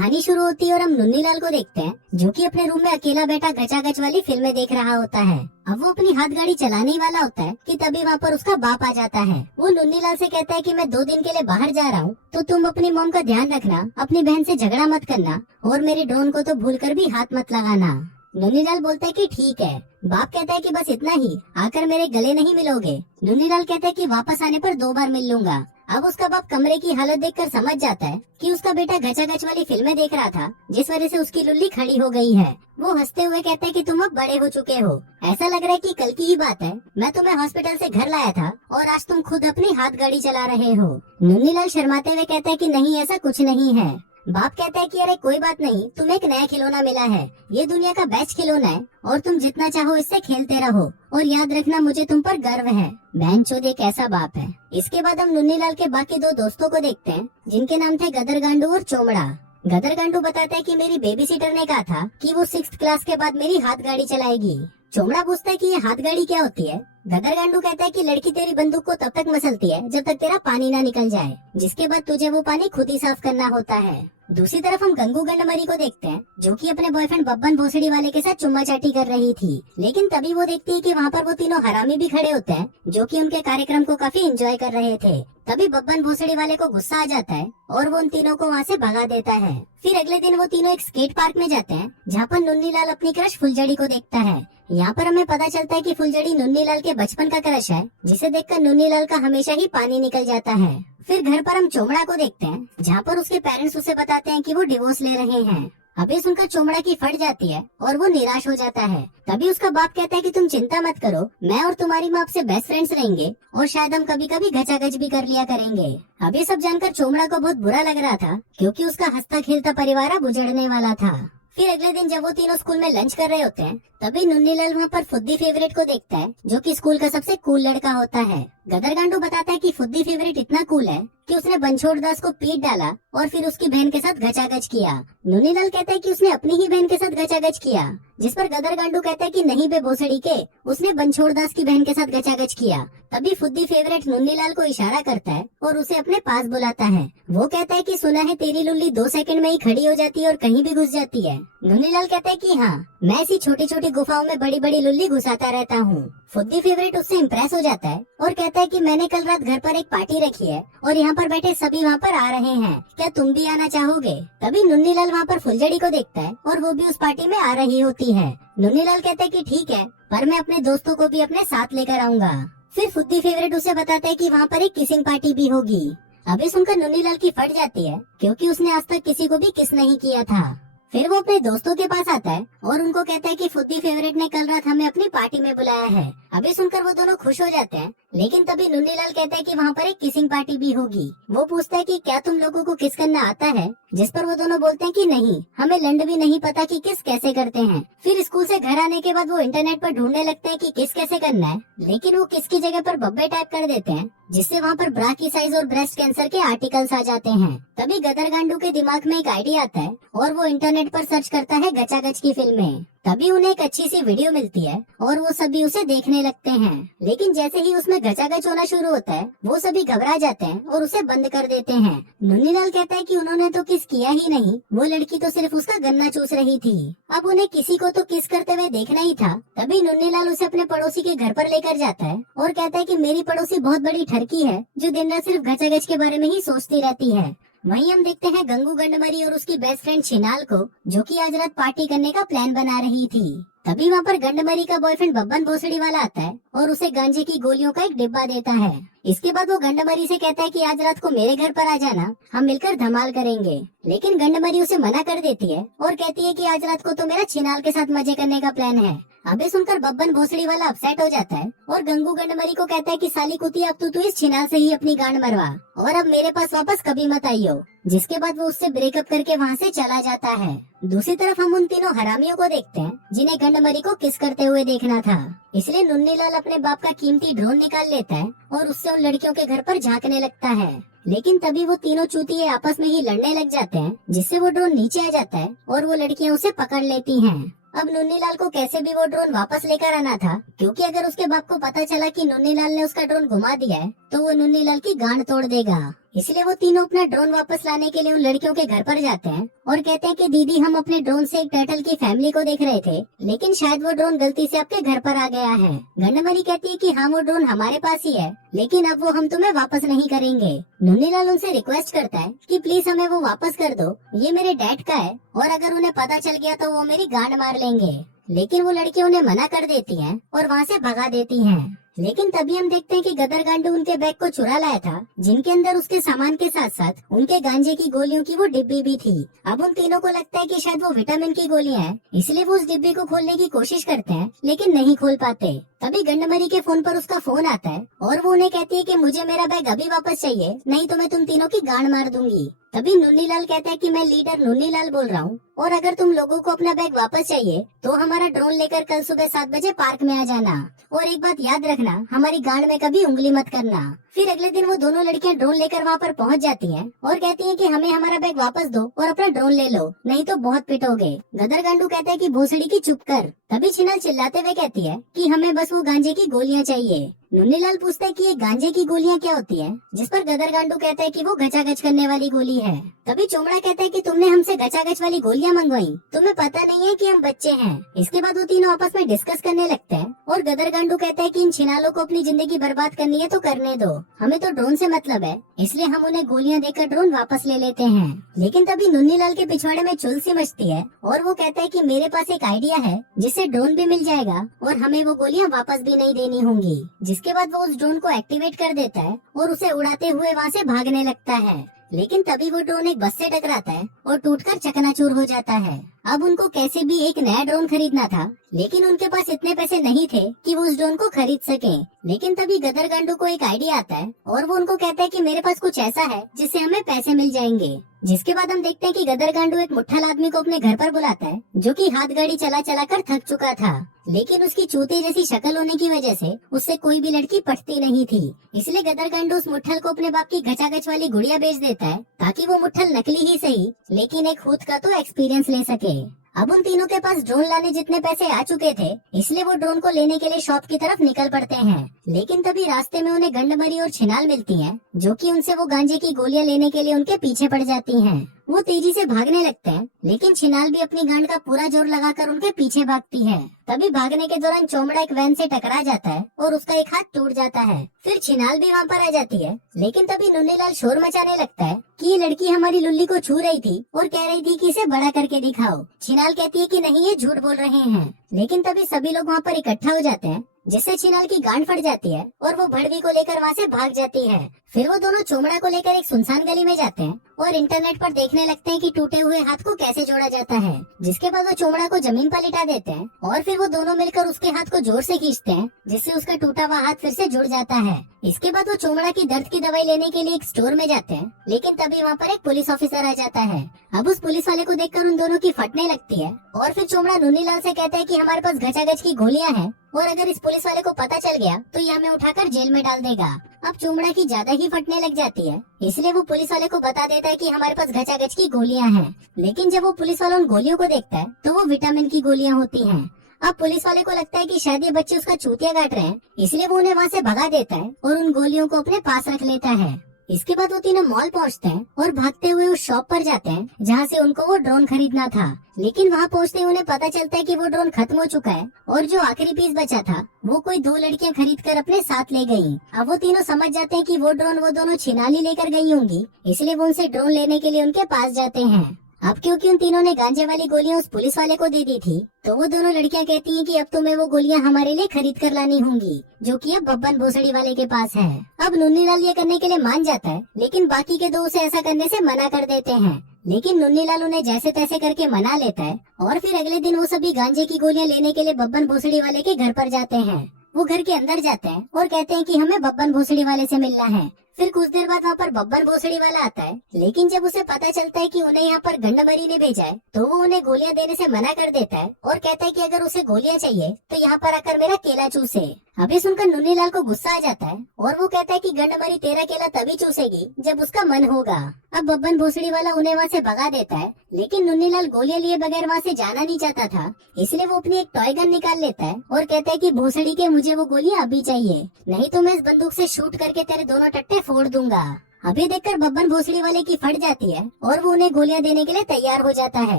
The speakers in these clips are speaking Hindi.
कहानी शुरू होती है और हम नन्हीलाल को देखते हैं जो कि अपने रूम में अकेला बैठा गचागच वाली फिल्में देख रहा होता है। अब वो अपनी हाथ गाड़ी चलाने ही वाला होता है कि तभी वहाँ पर उसका बाप आ जाता है। वो नन्हीलाल से कहता है कि मैं 2 दिन के लिए बाहर जा रहा हूँ, तो तुम अपनी मॉम का ध्यान रखना, अपनी बहन से झगड़ा मत करना और मेरे ड्रोन को तो भूल कर भी हाथ मत लगाना। नन्हीलाल बोलता है कि ठीक है। बाप कहता है कि बस इतना ही, आकर मेरे गले नहीं मिलोगे। नन्हीलाल कहता है कि वापस आने पर 2 बार मिल लूंगा। अब उसका बाप कमरे की हालत देखकर समझ जाता है कि उसका बेटा गचागच वाली फिल्में देख रहा था, जिस वजह से उसकी लुल्ली खड़ी हो गई है। वो हंसते हुए कहता है कि तुम अब बड़े हो चुके हो, ऐसा लग रहा है कि कल की ही बात है, मैं तुम्हें हॉस्पिटल से घर लाया था और आज तुम खुद अपनी हाथ गाड़ी चला रहे हो। नन्हीलाल शर्माते हुए कहता है कि नहीं, ऐसा कुछ नहीं है। बाप कहता है कि अरे कोई बात नहीं, तुम्हें एक नया खिलौना मिला है, ये दुनिया का बेस्ट खिलौना है और तुम जितना चाहो इससे खेलते रहो और याद रखना मुझे तुम पर गर्व है। बहनचोद एक ऐसा बाप है। इसके बाद हम नन्हीलाल के बाकी 2 दोस्तों को देखते हैं जिनके नाम थे गदर गांडू और चोमड़ा। गदर गांडू बताता है कि मेरी बेबी सीटर ने कहा था कि वो 6th क्लास के बाद मेरी हाथ गाड़ी चलाएगी। चोमड़ा पूछता है कि ये हाथ गाड़ी क्या होती है। गदर गांडू कहता है कि लड़की तेरी बंदूक को तब तक मसलती है जब तक तेरा पानी ना निकल जाए, जिसके बाद तुझे वो पानी खुद ही साफ करना होता है। दूसरी तरफ हम गंगू गंडमरी को देखते हैं जो कि अपने बॉयफ्रेंड बब्बन भोसड़ी वाले के साथ चुम्मा चाटी कर रही थी, लेकिन तभी वो देखती है कि वहाँ पर वो तीनों हरामी भी खड़े होते हैं जो कि उनके कार्यक्रम को काफी एंजॉय कर रहे थे। तभी बब्बन भोसड़ी वाले को गुस्सा आ जाता है और वो उन तीनों को वहाँ से भगा देता है। फिर अगले दिन वो तीनों एक स्केट पार्क में जाते हैं जहाँ पर नन्हीलाल अपनी क्रश फुलझड़ी को देखता है। यहाँ पर हमें पता चलता है कि फुलझड़ी नन्हीलाल के बचपन का क्रश है, जिसे देखकर नन्हीलाल का हमेशा ही पानी निकल जाता है। फिर घर पर हम चोमड़ा को देखते हैं जहाँ पर उसके पेरेंट्स उसे बताते हैं कि वो डिवोर्स ले रहे हैं। अभी सुनकर चोमड़ा की फट जाती है और वो निराश हो जाता है। तभी उसका बाप कहता है कि तुम चिंता मत करो, मैं और तुम्हारी माँ आपसे बेस्ट फ्रेंड्स रहेंगे और शायद हम कभी कभी गचागच भी कर लिया करेंगे। अभी सब जानकर चोमड़ा को बहुत बुरा लग रहा था क्योंकि उसका हंसता खेलता परिवार अब उजड़ने वाला था। फिर अगले दिन जब वो तीनों स्कूल में लंच कर रहे होते हैं तभी नन्हीलाल वहाँ पर फुद्दी फेवरेट को देखता है जो कि स्कूल का सबसे कूल लड़का होता है। गदर गांडू बताता है कि फुद्दी फेवरेट इतना कूल है कि उसने बनछोड़ दास को पीट डाला और फिर उसकी बहन के साथ गचागच किया। नन्हीलाल कहता है कि उसने अपनी ही बहन के साथ गचागच किया, जिस पर गदर गांडू कहता है कि नहीं बे भोसड़ी के, उसने बनछोड़ दास की बहन के साथ गचागच किया। तभी फुद्दी फेवरेट नन्हीलाल को इशारा करता है और उसे अपने पास बुलाता है। वो कहता है कि सुना है तेरी लुल्ली 2 सेकंड में ही खड़ी हो जाती है और कहीं भी घुस जाती है। नन्हीलाल कहता है कि हाँ, मैं ऐसी छोटी छोटी गुफाओं में बड़ी बड़ी लुल्ली घुसाता रहता हूँ। फुद्दी फेवरेट उससे इम्प्रेस हो जाता है और कहता है कि मैंने कल रात घर पर एक पार्टी रखी है और यहाँ पर बैठे सभी वहाँ पर आ रहे हैं, क्या तुम भी आना चाहोगे? तभी नन्हीलाल वहाँ पर फुलझड़ी को देखता है और वो भी उस पार्टी में आ रही होती है। नन्हीलाल कहता है कि ठीक है, पर मैं अपने दोस्तों को भी अपने साथ लेकर आऊंगा। फिर फुद्दी फेवरेट उसे बताता है कि वहाँ पर एक किसिंग पार्टी भी होगी। अभी सुनकर नन्हीलाल की फट जाती है क्योंकि उसने आज तक किसी को भी किस नहीं किया था। फिर वो अपने दोस्तों के पास आता है और उनको कहता है कि फुद्दी फेवरेट ने कल रात हमें अपनी पार्टी में बुलाया है। अभी सुनकर वो दोनों खुश हो जाते हैं, लेकिन तभी नन्हीलाल कहता है कि वहाँ पर एक किसिंग पार्टी भी होगी। वो पूछता है कि क्या तुम लोगों को किस करना आता है, जिस पर वो दोनों बोलते हैं कि नहीं, हमें लंड भी नहीं पता कि किस कैसे करते हैं। फिर स्कूल से घर आने के बाद वो इंटरनेट पर ढूंढने लगते हैं कि किस कैसे करना है, लेकिन वो किस की जगह पर बब्बे टाइप कर देते हैं, जिससे वहाँ पर ब्रा की साइज और ब्रेस्ट कैंसर के आर्टिकल्स आ जाते हैं। तभी गदर गांडू के दिमाग में एक आइडिया आता है और वो इंटरनेट पर सर्च करता है गचागच की फिल्में। तभी उन्हें एक अच्छी सी वीडियो मिलती है और वो सभी उसे देखने लगते हैं, लेकिन जैसे ही उसमें गचागच होना शुरू होता है वो सभी घबरा जाते हैं और उसे बंद कर देते हैं। नन्हीलाल कहता है कि उन्होंने तो किस किया ही नहीं, वो लड़की तो सिर्फ उसका गन्ना चूस रही थी, अब उन्हें किसी को तो किस करते हुए देखना ही था। तभी नन्हीलाल उसे अपने पड़ोसी के घर पर लेकर जाता है और कहता है कि मेरी पड़ोसी बहुत बड़ी ठरकी है जो दिन रात सिर्फ गचागच के बारे में ही सोचती रहती है। वहीं हम देखते हैं गंगू गंडमरी और उसकी बेस्ट फ्रेंड छिनाल को, जो कि आज रात पार्टी करने का प्लान बना रही थी। तभी वहाँ पर गंडमरी का बॉयफ्रेंड बब्बन भोसड़ी वाला आता है और उसे गांजे की गोलियों का एक डिब्बा देता है। इसके बाद वो गंडमरी से कहता है कि आज रात को मेरे घर पर आ जाना, हम मिलकर धमाल करेंगे। लेकिन गंडमरी उसे मना कर देती है और कहती है कि आज रात को तो मेरा छिनाल के साथ मजे करने का प्लान है। अभी सुनकर बब्बन भोसड़ी वाला अपसेट हो जाता है और गंगू गंडमरी को कहता है कि साली कुतिया, अब तू इस छिनाल से ही अपनी गांड मरवा और अब मेरे पास वापस कभी मत आइयो। जिसके बाद वो उससे ब्रेकअप करके वहाँ से चला जाता है। दूसरी तरफ हम उन तीनों हरामियों को देखते हैं जिन्हें गंडमरी को किस करते हुए देखना था, इसलिए नन्हीलाल अपने बाप का कीमती ड्रोन निकाल लेता है और उससे उन लड़कियों के घर पर झांकने लगता है। लेकिन तभी वो तीनों चूतिए आपस में ही लड़ने लग जाते हैं, जिससे वो ड्रोन नीचे आ जाता है और वो लड़कियां उसे पकड़ लेती हैं। अब नन्हीलाल को कैसे भी वो ड्रोन वापस लेकर आना था, क्योंकि अगर उसके बाप को पता चला कि नन्हीलाल ने उसका ड्रोन घुमा दिया है तो वो नन्हीलाल की गांड तोड़ देगा। इसलिए वो तीनों अपना ड्रोन वापस लाने के लिए उन लड़कियों के घर पर जाते हैं और कहते हैं कि दीदी हम अपने ड्रोन से एक टर्टल की फैमिली को देख रहे थे, लेकिन शायद वो ड्रोन गलती से आपके घर पर आ गया है। गंडमरी कहती है कि हाँ वो ड्रोन हमारे पास ही है, लेकिन अब वो हम तुम्हें वापस नहीं करेंगे। नन्हीलाल उनसे रिक्वेस्ट करता है कि प्लीज हमें वो वापस कर दो, ये मेरे डैड का है और अगर उन्हें पता चल गया तो वो मेरी गांड मार लेंगे। लेकिन वो लड़कियां उन्हें मना कर देती हैं और वहाँ से भगा देती हैं। लेकिन तभी हम देखते हैं कि गदर गांडू उनके बैग को चुरा लाया था, जिनके अंदर उसके सामान के साथ साथ उनके गांजे की गोलियों की वो डिब्बी भी थी। अब उन तीनों को लगता है कि शायद वो विटामिन की गोलियां हैं, इसलिए वो उस डिब्बी को खोलने की कोशिश करते हैं लेकिन नहीं खोल पाते। तभी गंडमरी के फोन पर उसका फोन आता है और वो उन्हें कहती है कि मुझे मेरा बैग अभी वापस चाहिए, नहीं तो मैं तुम तीनों की गांड मार दूंगी। तभी नुन्नीलाल कहता है कि मैं लीडर नुन्नीलाल बोल रहा हूँ और अगर तुम लोगों को अपना बैग वापस चाहिए तो हमारा ड्रोन लेकर कल सुबह 7 बजे पार्क में आ जाना और एक बात याद रखना, हमारी गांड में कभी उंगली मत करना। फिर अगले दिन वो दोनों लड़कियां ड्रोन लेकर वहाँ पर पहुँच जाती हैं और कहती हैं कि हमें हमारा बैग वापस दो और अपना ड्रोन ले लो, नहीं तो बहुत पिटोगे। गदर गांडू कहता है कि भोसड़ी की चुप कर। तभी छिनाल चिल्लाते हुए कहती है कि हमें बस वो गांजे की गोलियां चाहिए। नुन्नीलाल पूछता है कि ये गांजे की गोलियां क्या होती है, जिस पर गदर गांडू कहता है कि वो गचागच करने वाली गोली है। तभी चोमड़ा कहता है कि तुमने हमसे गचागच वाली गोलियां मंगवाई, तुम्हें पता नहीं है कि हम बच्चे हैं। इसके बाद वो तीनों आपस में डिस्कस करने लगते हैं और गदर गांडू कहता है कि इन छिनालों को अपनी जिंदगी बर्बाद करनी है तो करने दो, हमें तो ड्रोन से मतलब है, इसलिए हम उन्हें गोलियां देकर ड्रोन वापस ले लेते हैं। लेकिन तभी नुन्नीलाल के पिछवाड़े में चुल सी मचती है और वो कहता है कि मेरे पास एक आइडिया है जिससे ड्रोन भी मिल जाएगा और हमें वो गोलियां वापस भी नहीं देनी होंगी। जिसके बाद वो उस ड्रोन को एक्टिवेट कर देता है और उसे उड़ाते हुए वहाँ से भागने लगता है। लेकिन तभी वो ड्रोन एक बस से टकराता है और टूटकर चकनाचूर हो जाता है। अब उनको कैसे भी एक नया ड्रोन खरीदना था, लेकिन उनके पास इतने पैसे नहीं थे कि वो उस ड्रोन को खरीद सके। लेकिन तभी गदर गांडू को एक आइडिया आता है और वो उनको कहता है कि मेरे पास कुछ ऐसा है जिससे हमें पैसे मिल जाएंगे। जिसके बाद हम देखते हैं कि गदर गांडू एक मुट्ठल आदमी को अपने घर पर बुलाता है जो कि हाथ गाड़ी चला चला कर थक चुका था, लेकिन उसकी चूते जैसी शक्ल होने की वजह से उससे कोई भी लड़की पटती नहीं थी। इसलिए गदर गांडू उस मुट्ठल को अपने बाप की गचागच वाली गुड़िया बेच देता है ताकि वो मुट्ठल नकली ही सही लेकिन एक खुद का तो एक्सपीरियंस ले सके। अब उन तीनों के पास ड्रोन लाने जितने पैसे आ चुके थे, इसलिए वो ड्रोन को लेने के लिए शॉप की तरफ निकल पड़ते हैं। लेकिन तभी रास्ते में उन्हें गंडमरी और छिनाल मिलती हैं, जो कि उनसे वो गांजे की गोलियां लेने के लिए उनके पीछे पड़ जाती हैं। वो तेजी से भागने लगते हैं, लेकिन छिनाल भी अपनी गांड का पूरा जोर लगाकर उनके पीछे भागती है। तभी भागने के दौरान चोमड़ा एक वैन से टकरा जाता है और उसका एक हाथ टूट जाता है। फिर छिनाल भी वहाँ पर आ जाती है, लेकिन तभी नुन्नीलाल शोर मचाने लगता है कि ये लड़की हमारी लुल्ली को छू रही थी और कह रही थी कि इसे बड़ा करके दिखाओ। छिनाल कहती है कि नहीं, ये झूठ बोल रहे हैं। लेकिन तभी सभी लोग वहाँ पर इकट्ठा हो जाते हैं, जिससे छिनाल की गांड फट जाती है और वो भड़वी को लेकर वहाँ से भाग जाती है। फिर वो दोनों चोमड़ा को लेकर एक सुनसान गली में जाते हैं और इंटरनेट पर देखने लगते हैं कि टूटे हुए हाथ को कैसे जोड़ा जाता है। जिसके बाद वो चोमड़ा को जमीन पर लिटा देते हैं और फिर वो दोनों मिलकर उसके हाथ को जोर से खींचते हैं, जिससे उसका टूटा हुआ हाथ फिर से जुड़ जाता है। इसके बाद वो चोमड़ा की दर्द की दवाई लेने के लिए एक स्टोर में जाते हैं, लेकिन तभी वहाँ पर एक पुलिस ऑफिसर आ जाता है। अब उस पुलिस वाले को देखकर उन दोनों की फटने लगती है और फिर चोमड़ा नुन्नीलाल से कहता है कि हमारे पास गचागच की गोलियां हैं और अगर इस पुलिस वाले को पता चल गया तो ये हमें उठाकर जेल में डाल देगा। अब चोमड़ा की ज्यादा ही फटने लग जाती है, इसलिए वो पुलिस वाले को बता देता है कि हमारे पास गचागच की गोलियां हैं। लेकिन जब वो पुलिस वाला उन गोलियों को देखता है तो वो विटामिन की गोलियां होती हैं। अब पुलिस वाले को लगता है कि शायद ये बच्चे उसका चूतिया काट रहे हैं, इसलिए वो उन्हें वहाँ से भगा देता है और उन गोलियों को अपने पास रख लेता है। इसके बाद वो तीनों मॉल पहुँचते हैं और भागते हुए उस शॉप पर जाते हैं जहाँ से उनको वो ड्रोन खरीदना था। लेकिन वहाँ पहुँचते ही उन्हें पता चलता है कि वो ड्रोन खत्म हो चुका है और जो आखिरी पीस बचा था वो कोई 2 लड़कियाँ खरीद कर अपने साथ ले गयी। अब वो तीनों समझ जाते हैं कि वो ड्रोन वो दोनों छिनाली लेकर गई होंगी, इसलिए वो उनसे ड्रोन लेने के लिए उनके पास जाते हैं। अब क्योंकि उन तीनों ने गांजे वाली गोलियां उस पुलिस वाले को दे दी थी, तो वो दोनों लड़कियां कहती हैं कि अब तुम्हें वो गोलियां हमारे लिए खरीद कर लानी होंगी, जो कि अब बब्बन भोसड़ी वाले के पास है। अब नुन्नीलाल ये करने के लिए मान जाता है, लेकिन बाकी के 2 उसे ऐसा करने से मना कर देते हैं। लेकिन नुन्नीलाल उन्हें जैसे तैसे करके मना लेता है और फिर अगले दिन वो सभी गांजे की गोलियां लेने के लिए बब्बन भोसड़ी वाले के घर पर जाते हैं। वो घर के अंदर जाते हैं और कहते हैं कि हमें बब्बन भोसड़ी वाले से मिलना है। फिर कुछ देर बाद वहाँ पर बब्बन भोसड़ी वाला आता है, लेकिन जब उसे पता चलता है कि उन्हें यहाँ पर गंडमरी ने भेजा है, तो वो उन्हें गोलियां देने से मना कर देता है और कहता है कि अगर उसे गोलियां चाहिए तो यहाँ पर आकर मेरा केला चूसे। अभी सुनकर नुन्नीलाल को गुस्सा आ जाता है और वो कहता है कि गंडमरी तेरा केला तभी चूसेगी जब उसका मन होगा। अब बब्बन भोसड़ी वाला उन्हें वहाँ से भगा देता है, लेकिन नुन्नीलाल गोलियां लिए बगैर वहाँ से जाना नहीं चाहता था, इसलिए वो अपनी एक टॉय गन निकाल लेता है और कहता है कि भोसड़ी के मुझे वो गोलियां अभी चाहिए, नहीं तो मैं इस बंदूक से शूट करके तेरे दोनों टट्टे फोड़ दूंगा। अभी देखकर बब्बन भोसड़ी वाले की फट जाती है और वो उन्हें गोलियां देने के लिए तैयार हो जाता है।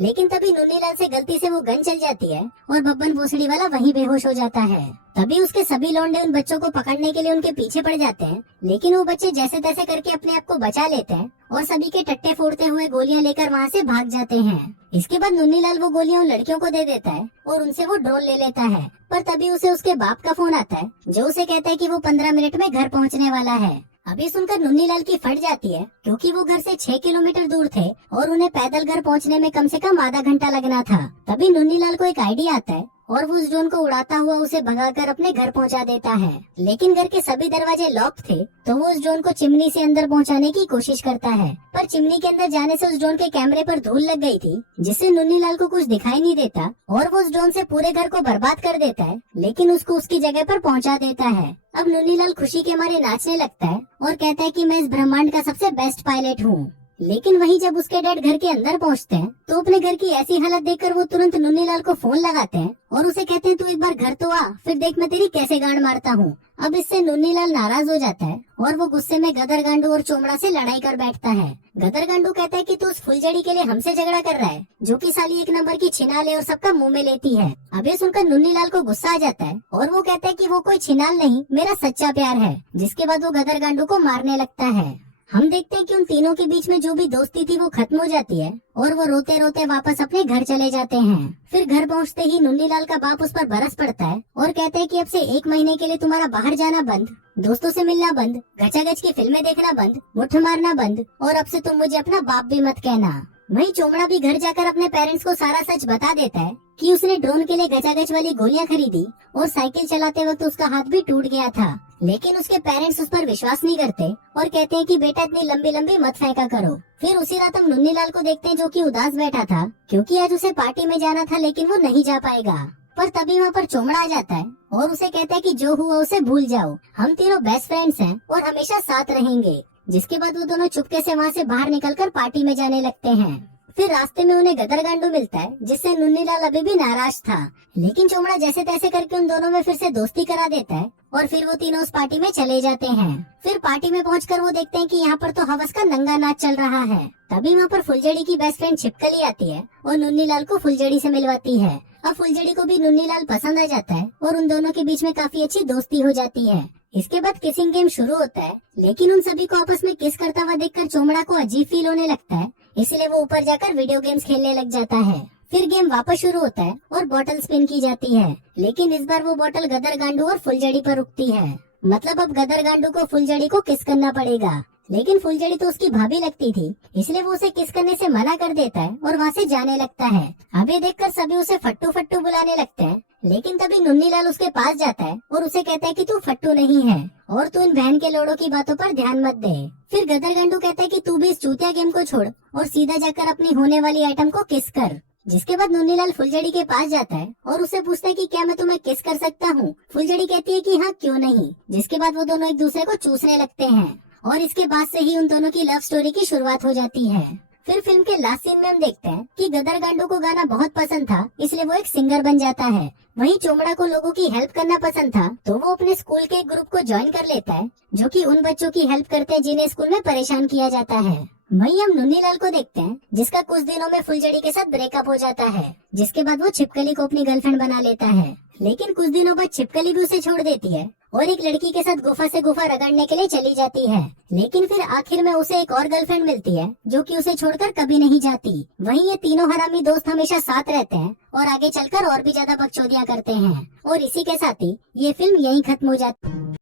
लेकिन तभी नन्हीलाल से गलती से वो गन चल जाती है और बब्बन भोसड़ी वाला वहीं बेहोश हो जाता है। तभी उसके सभी लौंडे उन बच्चों को पकड़ने के लिए उनके पीछे पड़ जाते हैं, लेकिन वो बच्चे जैसे तैसे करके अपने आप को बचा लेते हैं और सभी के टट्टे फोड़ते हुए गोलियां लेकर वहाँ से भाग जाते हैं। इसके बाद नन्हीलाल वो गोलियां उन लड़कियों को दे देता है और उनसे वो ड्रोन ले लेता है। पर तभी उसे उसके बाप का फोन आता है, जो उसे कहता है कि वो 15 मिनट में घर पहुँचने वाला है। अभी सुनकर नन्हीलाल की फट जाती है, क्योंकि वो घर से 6 किलोमीटर दूर थे और उन्हें पैदल घर पहुंचने में कम से कम आधा घंटा लगना था। तभी नन्हीलाल को एक आइडिया आता है और वो उस ड्रोन को उड़ाता हुआ उसे भगाकर अपने घर पहुंचा देता है। लेकिन घर के सभी दरवाजे लॉक थे, तो वो उस ड्रोन को चिमनी से अंदर पहुंचाने की कोशिश करता है। पर चिमनी के अंदर जाने से उस ड्रोन के कैमरे पर धूल लग गई थी, जिससे नन्हीलाल को कुछ दिखाई नहीं देता और वो उस ड्रोन से पूरे घर को बर्बाद कर देता है, लेकिन उसको उसकी जगह पर पहुंचा देता है। अब नन्हीलाल खुशी के मारे नाचने लगता है और कहता है कि मैं इस ब्रह्मांड का सबसे बेस्ट पायलट हूँ। लेकिन वहीं जब उसके डैड घर के अंदर पहुंचते हैं, तो अपने घर की ऐसी हालत देखकर वो तुरंत नन्हीलाल को फोन लगाते हैं और उसे कहते हैं, तू एक बार घर तो आ, फिर देख मैं तेरी कैसे गांड मारता हूँ। अब इससे नन्हीलाल नाराज हो जाता है और वो गुस्से में गदर गांडू और चोमड़ा से लड़ाई कर बैठता है। गदर गांडू कहता है कि तू उस फुलझड़ी के लिए हमसे झगड़ा कर रहा है, जो कि साली 1 नंबर की छिनाल है और सबका मुंह में लेती है। अब ये सुनकर नन्हीलाल को गुस्सा आ जाता है और वो कहता है कि वो कोई छिनाल नहीं, मेरा सच्चा प्यार है। जिसके बाद वो गदर गांडू को मारने लगता है। हम देखते हैं कि उन तीनों के बीच में जो भी दोस्ती थी वो खत्म हो जाती है और वो रोते रोते वापस अपने घर चले जाते हैं। फिर घर पहुंचते ही नन्हीलाल का बाप उस पर बरस पड़ता है और कहते हैं कि अब से 1 महीने के लिए तुम्हारा बाहर जाना बंद, दोस्तों से मिलना बंद, गचागच की फिल्में देखना बंद, मुठ मारना बंद और अब से तुम मुझे अपना बाप भी मत कहना। वहीं चोमड़ा भी घर जाकर अपने पेरेंट्स को सारा सच बता देता है कि उसने ड्रोन के लिए गचागच वाली गोलियां खरीदी और साइकिल चलाते वक्त उसका हाथ भी टूट गया था। लेकिन उसके पेरेंट्स उस पर विश्वास नहीं करते और कहते हैं कि बेटा इतनी लंबी लंबी मत फेंका करो। फिर उसी रात हम नन्हीलाल को देखते हैं, जो कि उदास बैठा था, क्योंकि आज उसे पार्टी में जाना था लेकिन वो नहीं जा पाएगा। पर तभी वहाँ पर चोमड़ा आ जाता है और उसे कहता है कि जो हुआ उसे भूल जाओ, हम तीनों बेस्ट फ्रेंड्स हैं और हमेशा साथ रहेंगे। जिसके बाद वो दोनों चुपके से वहाँ से बाहर निकलकर पार्टी में जाने लगते हैं। फिर रास्ते में उन्हें गदर गांडू मिलता है, जिससे नन्हीलाल अभी भी नाराज था। लेकिन चोमड़ा जैसे तैसे करके उन दोनों में फिर से दोस्ती करा देता है और फिर वो तीनों उस पार्टी में चले जाते हैं। फिर पार्टी में पहुंचकर वो देखते हैं कि यहाँ पर तो हवस का नंगा नाच चल रहा है। तभी वहाँ पर फुलझड़ी की बेस्ट फ्रेंड छिपकली आती है और नन्हीलाल को फुलझड़ी से मिलवाती है। अब फुलझड़ी को भी नन्हीलाल पसंद आ जाता है और उन दोनों के बीच में काफी अच्छी दोस्ती हो जाती है। इसके बाद किसिंग गेम शुरू होता है, लेकिन उन सभी को आपस में किस करता हुआ देखकर चोमड़ा को अजीब फील होने लगता है, इसलिए वो ऊपर जाकर वीडियो गेम्स खेलने लग जाता है। फिर गेम वापस शुरू होता है और बोतल स्पिन की जाती है, लेकिन इस बार वो बोतल गदर गांडू और फुलझड़ी पर रुकती है। मतलब अब गदर गांडू को फुलझड़ी को किस करना पड़ेगा, लेकिन फुलझड़ी तो उसकी भाभी लगती थी, इसलिए वो उसे किस करने से मना कर देता है और वहाँ से जाने लगता है। अब ये देखकर सभी उसे फट्टू फट्टू बुलाने लगते हैं, लेकिन तभी नन्हीलाल उसके पास जाता है और उसे कहता है कि तू फट्टू नहीं है और तू इन बहन के लोड़ों की बातों पर ध्यान मत दे। फिर गदर गांडू कहता है कि तू भी इस चूतिया गेम को छोड़ और सीधा जाकर अपनी होने वाली आइटम को किस कर। जिसके बाद नन्हीलाल फुलझड़ी के पास जाता है और उसे पूछता है कि क्या मैं तुम्हें किस कर सकता हूँ। फुलझड़ी कहती है कि हाँ क्यों नहीं। जिसके बाद वो दोनों एक दूसरे को चूसने लगते हैं और इसके बाद से ही उन दोनों की लव स्टोरी की शुरुआत हो जाती है। फिर फिल्म के लास्ट सीन में हम देखते हैं कि गदर गांडू को गाना बहुत पसंद था, इसलिए वो एक सिंगर बन जाता है। वहीं चोमड़ा को लोगों की हेल्प करना पसंद था, तो वो अपने स्कूल के एक ग्रुप को ज्वाइन कर लेता है, जो कि उन बच्चों की हेल्प करते हैं जिन्हें स्कूल में परेशान किया जाता है। वहीं हम नन्हीलाल को देखते हैं, जिसका कुछ दिनों में फुलझड़ी के साथ ब्रेकअप हो जाता है। जिसके बाद वो छिपकली को अपनी गर्लफ्रेंड बना लेता है, लेकिन कुछ दिनों बाद छिपकली भी उसे छोड़ देती है और एक लड़की के साथ गुफा से गुफा रगड़ने के लिए चली जाती है। लेकिन फिर आखिर में उसे एक और गर्लफ्रेंड मिलती है, जो कि उसे छोड़कर कभी नहीं जाती। वहीं ये तीनों हरामी दोस्त हमेशा साथ रहते हैं और आगे चलकर और भी ज्यादा बकचोदियां करते हैं। और इसी के साथ ही ये फिल्म यहीं खत्म हो जाती है।